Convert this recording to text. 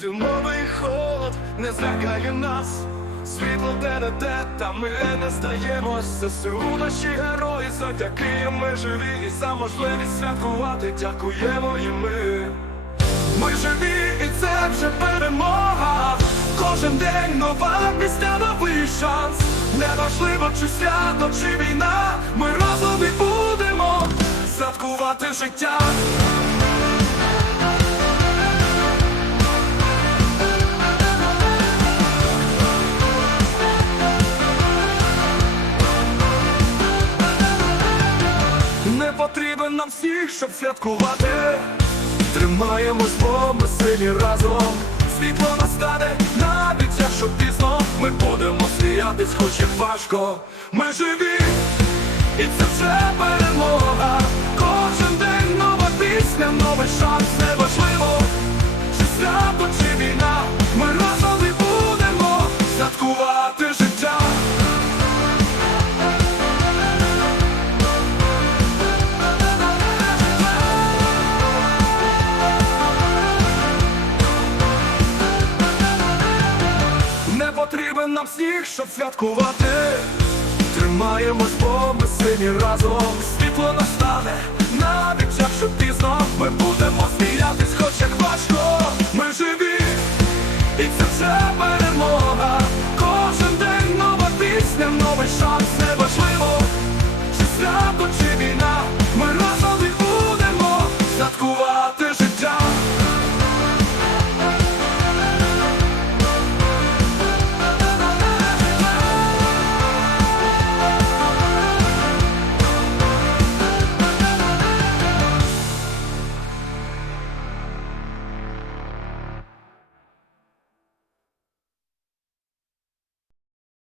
Зимовий холод не злякає нас, світло де не де, та ми не здаємось ЗСУ наші герої, завдяки їм ми живі і за можливість святкувати дякуємо і ми. Ми живі, і це вже перемога. Кожен день нова пісня, новий шанс. Неважливо, чи свято, чи війна. Ми разом і будемо святкувати життя. Не потрібен нам всіх, щоб святкувати. Тримаємось, бо ми сильні разом. Світло настане, навіть якщо пізно. Ми будемо сміятись, хоч як важко. Ми живі, і це вже перемога. Потрібен нам сніг, щоб святкувати. Тримаємось, бо ми сині разом. Світло настане,